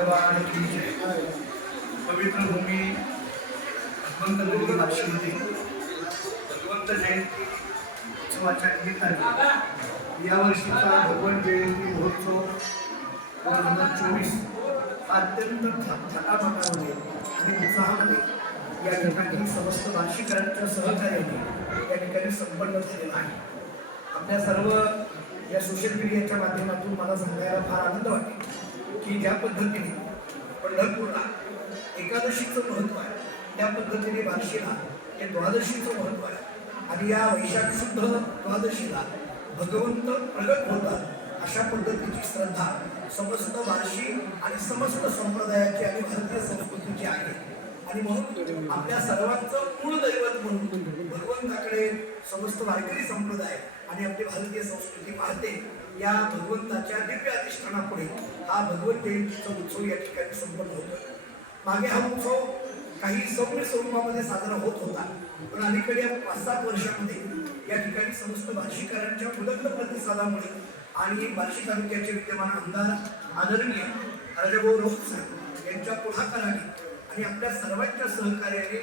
भगवान की पवित्र भूमी भगवंत नगरी नाशिक भगवंत जयंती उत्सवाच्या निमित्ताने यावर्षीचा भगवंत जयंती महोत्सव दोन हजार चोवीस अत्यंत थकामकामध्ये आणि उत्साहामध्ये या ठिकाणी समस्त भाषिकांच्या सहकार्याने या ठिकाणी संपन्न झालेला आहे. आपल्या सर्व या सोशल मीडियाच्या माध्यमातून मला सांगायला फार आनंद वाटेल. की ज्या पद्धतीने पंढरपूरला एकादशीचं महत्त्व आहे त्या पद्धतीने बार्शीला हे द्वादशीचं महत्त्व आहे. आणि या वैशाख शुद्ध द्वादशीला भगवंत प्रगट होतात अशा पद्धतीची श्रद्धा समस्त बार्शी आणि समस्त संप्रदायाची आणि भारतीय संस्कृतीची आहे. आणि म्हणून आपल्या सर्वांचं मूळ दैवत म्हणून भगवंताकडे समस्त वारकरी संप्रदाय आणि आपली भारतीय संस्कृती पाहते या भगवंताच्या दिव्य अधिष्ठानापुढे हा भगवत जयंतीचा उत्सव या ठिकाणी संपन्न होतो. मागे हा उत्सव काही सौम्य स्वरूपामध्ये साजरा होत होता. पण अलीकडे पाच सात वर्षामध्ये या ठिकाणी समस्त भाषिकारांच्या उदग्ध प्रतिसादामुळे आणि बार्शी तालुक्याचे विद्यमान आमदार आदरणीय राजाभाऊ राऊत साहेब यांच्या पुढाकाराने आणि आपल्या सर्वांच्या सहकार्याने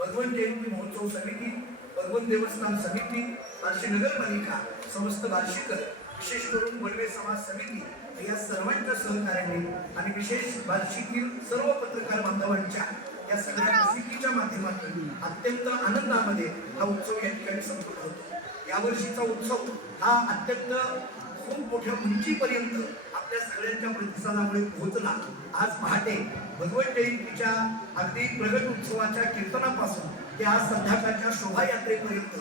भगवंत जयंती महोत्सव समिती भगवंत देवस्थान समिती बार्शी नगरपालिका समस्त बार्शीकर विशेष करून बलवे समाज समिती या सर्वांच्या सहकार्याने आणि विशेष बार्शीतील सर्व पत्रकार बांधवांच्या या सगळ्या प्रसिद्धीच्या माध्यमातून अत्यंत आनंदामध्ये हा उत्सव या ठिकाणी संपन्न होतो. यावर्षीचा उत्सव हा अत्यंत खूप मोठ्या उंचीपर्यंत आपल्या सगळ्यांच्या प्रतिसादामुळे पोहोचला. आज पहाटे भगवत जयंतीच्या अगदी प्रगट उत्सवाच्या कीर्तनापासून ते आज संध्याकाळच्या शोभायात्रेपर्यंत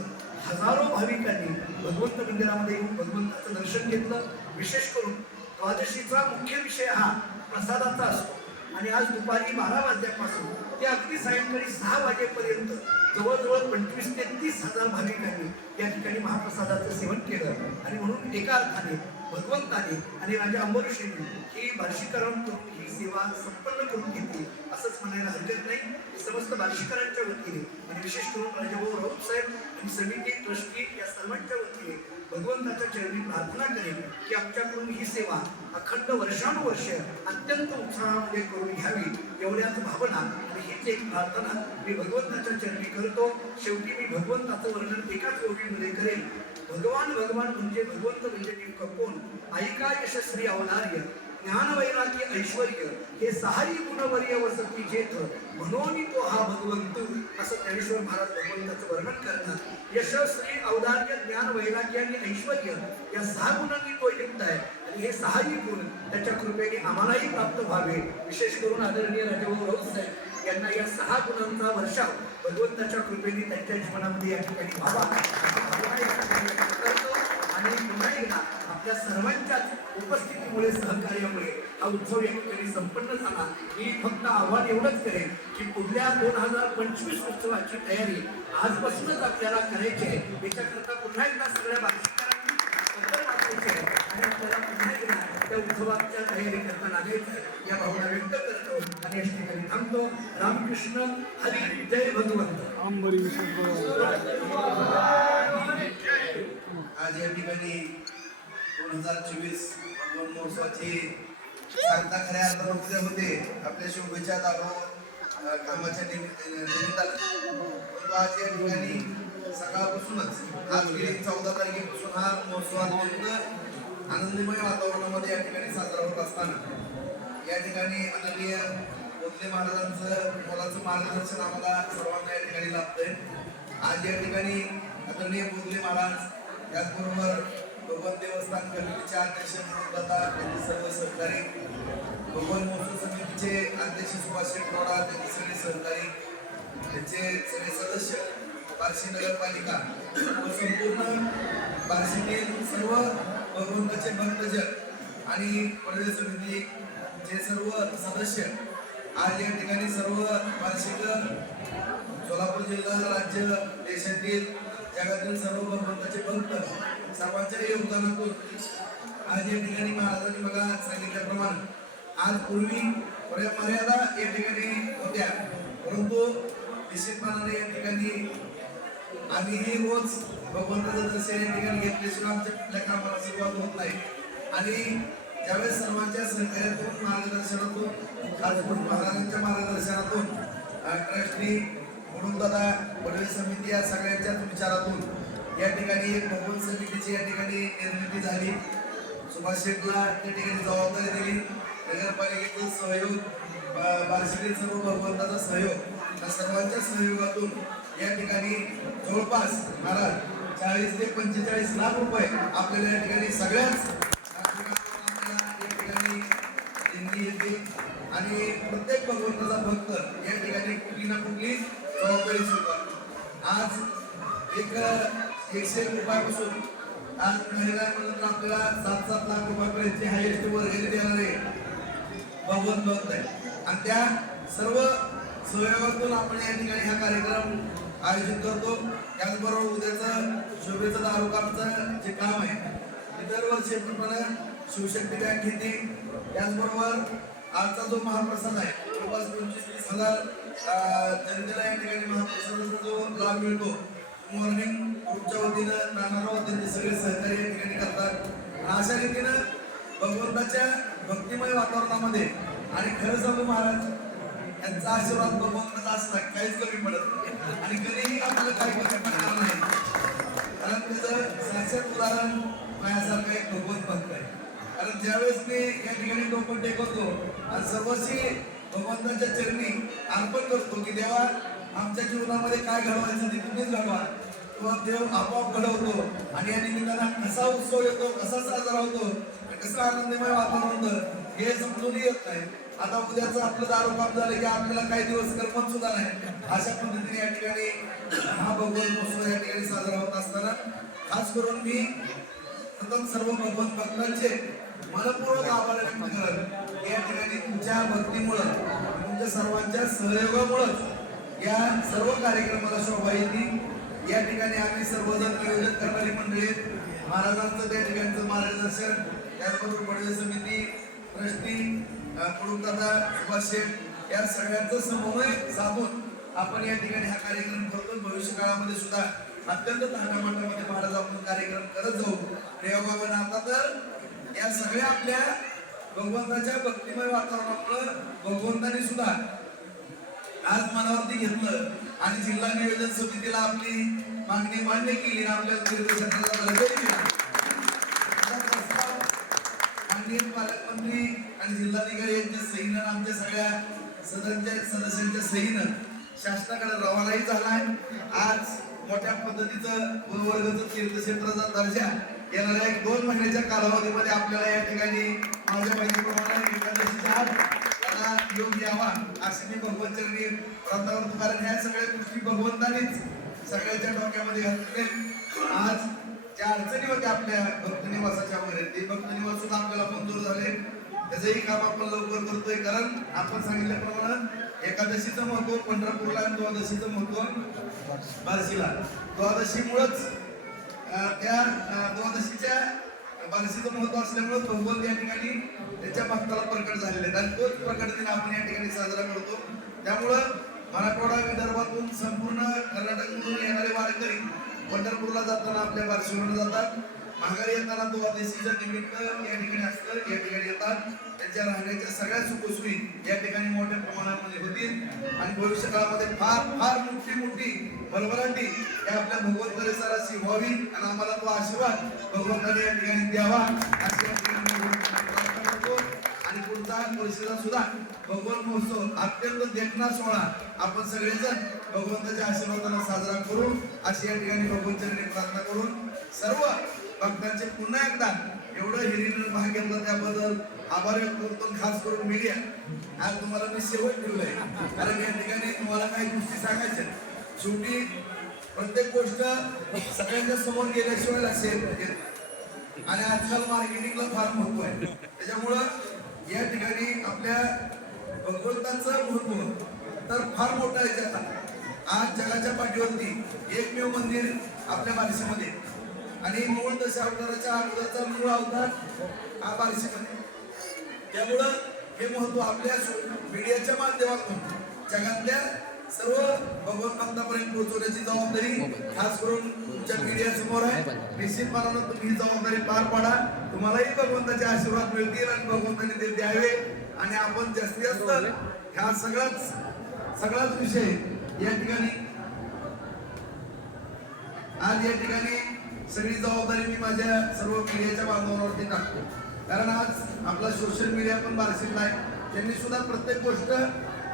हजारो भाविकांनी भगवंत मंदिरामध्ये येऊन भगवंताचं दर्शन घेतलं. विशेष करून द्वादशीचा मुख्य विषय हा प्रसादाचा असतो. आणि आज दुपारी बारा वाजल्यापासून ते अगदी सायंकाळी सहा वाजेपर्यंत जवळजवळ पंचवीस ते तीस हजार भाविकांनी या ठिकाणी महाप्रसादाचं सेवन केलं. आणि म्हणून एका अर्थाने भगवंताने आणि राजा अंबरीषेंनी ही बार्शीकरांकडून ही सेवा संपन्न करून घेतली. असंच म्हणायला हरकत नाही. समस्त बार्शीकरांच्या वतीने आणि विशेष करून राजाभाऊ राऊत साहेब आणि समिती ट्रस्टी या सर्वांच्या वतीने भगवंताच्या चरणी प्रार्थना करेन की आमच्याकडून ही सेवा अखंड वर्षानुवर्ष अत्यंत उत्साहामध्ये करून घ्यावी. एवढ्याच भावना आणि हीच एक प्रार्थना मी भगवंताच्या चरणी करतो. शेवटी मी भगवंताचं वर्णन एकाच ओळीमध्ये करेन. भगवान भगवान म्हणजे भगवंत म्हणजे नेमकं कोण? ऐका यशस्वी अवलार्य ज्ञान वैराग्य ऐश्वर हे सहाही गुणवर्य वसती जेथ म्हणून तो हा भगवंत असं ज्ञानेश्वर महाराज भगवंताचं वर्णन करतात यशस्वी अवधार्य ज्ञान वैराग्य आणि ऐश्वर या सहा गुणांनी तो युक्त आहे. आणि हे सहाही गुण त्याच्या कृपेने आम्हालाही प्राप्त व्हावे. विशेष करून आदरणीय राजाभाऊ राऊत साहेब यांना या सहा गुणांचा वर्षाव भगवंताच्या कृपेने त्यांच्या जीवनामध्ये या ठिकाणी व्हावा. करतो आणि पुन्हा एकदा आपल्या सर्वांच्याच उपस्थितीमुळे सहकार्यामुळे हा उत्सव या ठिकाणी संपन्न झाला मी फक्त आव्हान एवढंच करेन की पुढल्या दोन हजार पंचवीस उत्सवाची तयारी आजपासूनच आपल्याला करायची आहे याच्याकरता पुन्हा एकदा सगळ्या भाषिकारांनी वाचायचे आणि आपल्याला पुन्हा एकदा त्या उत्सवाच्या तयारी करता लागायचं या भावना व्यक्त करतो आणि या ठिकाणी थांबतो रामकृष्ण हरी जय भगवंत आज या ठिकाणी दोन हजार चोवीस भगवान महोत्सवाची सांगता खऱ्या अर्थानं उद्या होते आपल्या शोभेच्या दाखव कामाच्या निमित्त- निमित्तानं. आज या ठिकाणी सकाळपासूनच आज गेली चौदा तारखेपासून हा महोत्सव अत्यंत आनंदमय वातावरणामध्ये या ठिकाणी साजरा होत असताना या ठिकाणी आदरणीय बोधले महाराजांचं मोलाचं मार्गदर्शन आम्हाला सर्वांना या ठिकाणी लाभतंय. आज या ठिकाणी आदरणीय बोधले महाराज त्याचबरोबर भगवान देवस्थान कमिटीचे अध्यक्ष म्हणून दादा त्यांचे सर्व सहकारी भगवान महोत्सव समितीचे अध्यक्ष सुभाष शेटवाडा त्यांचे सगळे सहकारी त्यांचे सगळे सदस्य बार्शी नगरपालिका व संपूर्ण बार्शीतील सर्व भगवंताचे भक्तजन आणि पर्यटन समितीचे सर्व सदस्य आज या ठिकाणी सर्व बार्शीकर सोलापूर जिल्हा राज्य देशातील जगातील सर्व भगवंताचे भक्त सर्वांच्या योगदानातून आज या ठिकाणी महाराजांनी मला सांगितल्याप्रमाणे आज पूर्वी बऱ्या मर्यादा या ठिकाणी होत्या. परंतु निश्चितपणाने या ठिकाणी आम्हीही रोज भगवंताचं दर्शन या ठिकाणी घेतल्याशिवाय आमच्या कुठल्या कामाला सुरुवात होत नाही. आणि त्यावेळेस सर्वांच्या सहकार्यातून मार्गदर्शनातून खासकरून महाराजांच्या मार्गदर्शनातून ट्रस्टी म्हणून दादा पडवे समिती या सगळ्यांच्याच विचारातून या ठिकाणी एक भवन समितीची या ठिकाणी निर्मिती झाली. सुभाष शेठला त्या ठिकाणी जबाबदारी दिली. नगरपालिकेचा सहयोग बार्शीतील सर्व भगवंताचा सहयोग या सर्वांच्या सहयोगातून या ठिकाणी जवळपास महाराज चाळीस ते पंचेचाळीस लाख रुपये आपल्याला या ठिकाणी सगळ्याच आपल्याला या ठिकाणी येते आणि प्रत्येक भगवंताचा भक्त या ठिकाणी कुठली ना कुठली जबाबदारी आज एक एकशे रुपयापासून आज महिला म्हणून आपल्याला सात सात लाख रुपयापर्यंतची हायेस्ट वर्गणी देणारे भगवंत भक्त आहे आणि त्या सर्व सहयोगातून आपण या ठिकाणी हा कार्यक्रम आयोजित करतो. त्याचबरोबर उद्याचं शोभेचं तालुकाचं जे काम आहे ते दरवर्षी प्रमाणे शिवशक्ती बँक घेते. त्याचबरोबर आजचा जो महाप्रसाद आहे जवळपास पंचवीस तीस हजार जनतेला या ठिकाणी महाप्रसादाचा जो लाभ मिळतो. मॉर्निंग ग्रुपच्या वतीनं नाना त्यांचे सगळे सहकारी या ठिकाणी करतात. अशा रीतीनं भगवंताच्या भक्तिमय वातावरणामध्ये आणि खरं सांगू महाराज यांचा आशीर्वाद भगवंताचा असला काहीच कमी पडत नाही. आणि कधीही आपल्याला काही कमी पडणार नाही. कारण त्याचं साक्षात उदाहरण माझ्यासारखं एक भगवत भक्त आहे. कारण ज्यावेळेस मी या ठिकाणी डोकं टेकवतो आणि सर्वशी भगवंताच्या चरणी अर्पण करतो की देवा आमच्या जीवनामध्ये काय घडवायचं ते तुम्हीच घडवा. किंवा देव आपोआप घडवतो आणि या निमित्तानं कसा उत्सव येतो कसा साजरा होतो आणि कसं आनंदमय वातावरण होतं हे समजून येत नाही. आता उद्याचं आपलं दारू काम झालं की आपल्याला काही दिवस करमत सुद्धा नाही. अशा पद्धतीने या ठिकाणी हा भगवत महोत्सव या ठिकाणी साजरा होत असताना खास करून मी प्रथम सर्व भगवत भक्तांचे मनपूर्वक आभार व्यक्त करत या ठिकाणी तुमच्या भक्तीमुळं तुमच्या सर्वांच्या सहयोगामुळंच या सर्व कार्यक्रमाला शोभा येते. या ठिकाणी आम्ही सर्वजण नियोजन करणारी मंडळी महाराजांचं त्या ठिकाणचं मार्गदर्शन त्याचबरोबर पडवे समिती ट्रस्टी कुडुमदादा सुभाष शेठ या सगळ्यांचं समन्वय साधून आपण या ठिकाणी हा कार्यक्रम करतो. भविष्य काळामध्ये सुद्धा अत्यंत थाटामाटामध्ये महाराज आपण कार्यक्रम करत जाऊ. प्रयोगावर आता तर या सगळ्या आपल्या भगवंताच्या भक्तिमय वातावरणामुळं भगवंताने सुद्धा आज मनावरती घेतलं आणि जिल्हा नियोजन समितीला आपली मागणी मान्य केली आणि आपल्या पालकमंत्री आणि जिल्हाधिकारी यांच्या सहीनं आमच्या सगळ्या सदनच्या सदस्यांच्या सहीनं शासनाकडे रवानाही झालाय. आज मोठ्या पद्धतीचं वर्गाचं तीर्थक्षेत्राचा दर्जा येणाऱ्या एक दोन महिन्याच्या कालावधीमध्ये आपल्याला या ठिकाणी माझ्या माहितीप्रमाणे एकादशीचा आत योग यावा अशी मी भगवंतचरणी प्रार्थना करतो कारण ह्या सगळ्या गोष्टी भगवंतानीच सगळ्याच्या डोक्यामध्ये घातले आज ज्या अडचणी होत्या आपल्या भक्त निवासाच्या वगैरे ते भक्त निवास सुद्धा आपल्याला मंजूर झाले. त्याचंही काम आपण लवकर करतोय कारण आपण सांगितल्याप्रमाणे एकादशीचं महत्त्व पंढरपूरला आणि द्वादशीचं महत्त्व बार्शीला. द्वादशीमुळंच त्या द्वादशीच्या बार्शीचं महत्त्व असल्यामुळे भगवंत या ठिकाणी. त्याच्या भक्ताला प्रकट झालेले आहेत. आणि तोच प्रकट दिन आपण या ठिकाणी साजरा करतो. त्यामुळं मराठवाडा विदर्भातून संपूर्ण कर्नाटकमधून येणारे वारकरी पंढरपूरला जाताना आपल्या बार्शीवरून जातात. माघारी येताना द्वादशीचं निमित्त या ठिकाणी असतं या ठिकाणी येतात. त्यांच्या राहण्याच्या सगळ्या सुखसुई या ठिकाणी मोठ्या प्रमाणामध्ये होतील. आणि भविष्य काळामध्ये फार फार मोठी मोठी भरभराटी या आपल्या भगवंत परिसराशी व्हावी आणि आम्हाला तो आशीर्वाद भगवंताने या ठिकाणी द्यावा ठिकाणी आणि पुढचा परिषदा सुद्धा भगवान महोत्सव अत्यंत देखणा सोहळा आपण सगळेजण भगवंताच्या आशीर्वादाला साजरा करू अशी या ठिकाणी भगवंतच्या प्रार्थना करून सर्व भक्तांचे पुन्हा एकदा एवढं हिरीनं भाग घेतला त्याबद्दल आभार व्यक्त करतो खास करून मीडिया आज तुम्हाला मी शेवट ठेवलंय. कारण या ठिकाणी तुम्हाला काही गोष्टी सांगायच्या शेवटी प्रत्येक गोष्ट सगळ्यांच्या समोर गेल्याशिवाय लक्षात येत आणि आजकाल मार्केटिंगला फार महत्त्व आहे. त्याच्यामुळं या ठिकाणी आपल्या भगवंताचं महत्त्व तर फार मोठं आहे त्यात आज जगाच्या पाठीवरती एकमेव मंदिर आपल्या बारशीमध्ये आणि मूळ दशावताराच्या अगोदरचा मूळ अवतार हा बारशीमध्ये त्यामुळं हे महत्त्व आपल्या मीडियाच्या माध्यमातून जगातल्या सर्व भगवान भक्तापर्यंत पोहोचवण्याची जबाबदारी खास करून तुमच्या मीडिया समोर आहे. निश्चितपणानं तुम्ही ही जबाबदारी पार पाडा. तुम्हालाही भगवंताचे आशीर्वाद मिळतील आणि भगवंताने ते द्यावे. आणि आपण जास्तीत जास्त ह्या सगळाच सगळाच विषय या ठिकाणी आज या ठिकाणी सगळी जबाबदारी मी माझ्या सर्व मीडियाच्या बांधवांवरती टाकतो. कारण आज आपला सोशल मीडिया पण बारशीतला आहे. त्यांनी सुद्धा प्रत्येक गोष्ट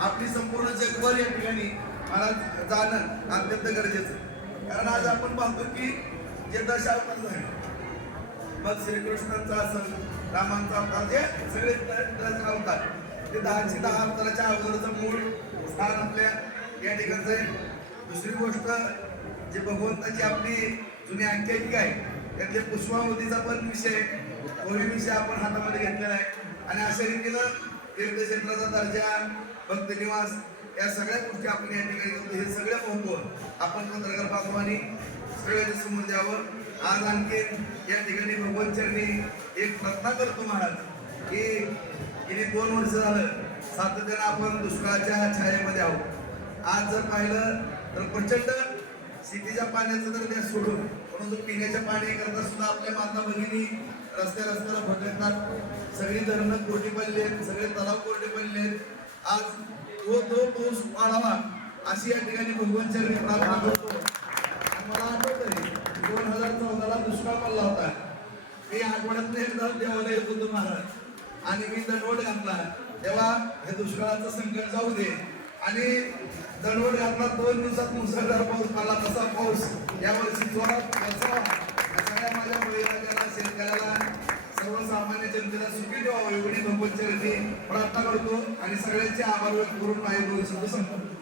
आपली संपूर्ण जगभर या ठिकाणी मला जाणं अत्यंत गरजेचं आहे. कारण आज आपण पाहतो की जे दशावतार झाले मग श्रीकृष्णांचा असेल रामांचा अवतार जे सगळे अवतार ते दहाचे दहा अवताराच्या अगोदरचं मूळ स्थान आपल्या या ठिकाणचं आहे. दुसरी गोष्ट जे भगवंताची आपली जुनी आख्यायिका आहे त्यातले पुष्पावतीचा पण विषय तोही विषय आपण हातामध्ये घेतलेला आहे. आणि अशा रीतीनं तीर्थक्षेत्राचा दर्जा भक्त निवास या सगळ्या गोष्टी आपण या ठिकाणी करतो. हे सगळं महत्त्व आपण पत्रकार बांधवांनी सगळ्याच्या समोर द्यावं. आज आणखी या ठिकाणी भगवत चरणी एक प्रार्थना करतो महाराज की गेली दोन वर्ष झालं सातत्यानं आपण दुष्काळाच्या छायेमध्ये आहोत. आज जर पाहिलं तर प्रचंड शेतीच्या पाण्याचं तर त्या सोडून परंतु पिण्याच्या पाणी करता सुद्धा आपल्या माता भगिनी रस्त्या रस्त्याला भटकतात सगळी धरणं कोरडी पडली आहेत सगळे तलाव कोरडे पडले आहेत. आज तो तो पाऊस वाढावा अशी या ठिकाणी भगवान चरणी प्रार्थना करतो. मला आठवत आहे दोन हजार चौदाला दुष्काळ पडला होता. मी आठवड्यात एकदा देवाला येत होतो महाराज. आणि मी दंडवड घातला तेव्हा हे दुष्काळाचं संकट जाऊ दे. आणि दंडवट घातला दोन दिवसात मुसळधार पाऊस पडला तसा पाऊस यावर्षी जोरात सगळ्या माझ्या बळीराजाला शेतकऱ्याला सर्वसामान्य जनतेला सुखी ठेवावं एवढी भगवत प्रार्थना करतो आणि सगळ्यांचे आभार व्यक्त करून माझे दोन संपतो